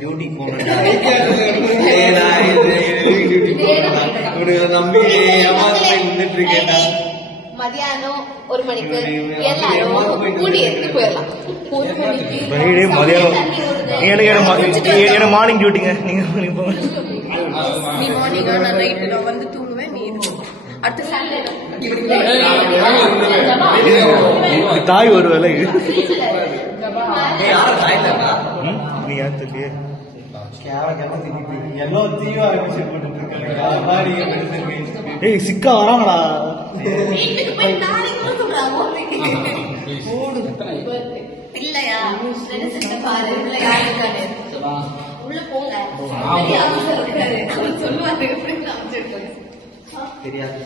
Duty நம்பி நின்றுட்டு இருக்கேன். மதியானம் 1 மணிக்கு எல்லாரும் கூடி எடுத்து போயிடலாம். எனக்கு மார்னிங் டியூட்டிங்க. நீங்க போங்க. நீ மார்னிங் நான் நைட் நான் வந்து தூங்குவேன். நீ அடுத்த சாட்டர்டே தாய் ஒரு வேலை நீ யார் தெரியல ஏய் சிக்கா வராங்கடா. இல்லையா உள்ள போங்க சொல்லுவாங்க. தெரியாது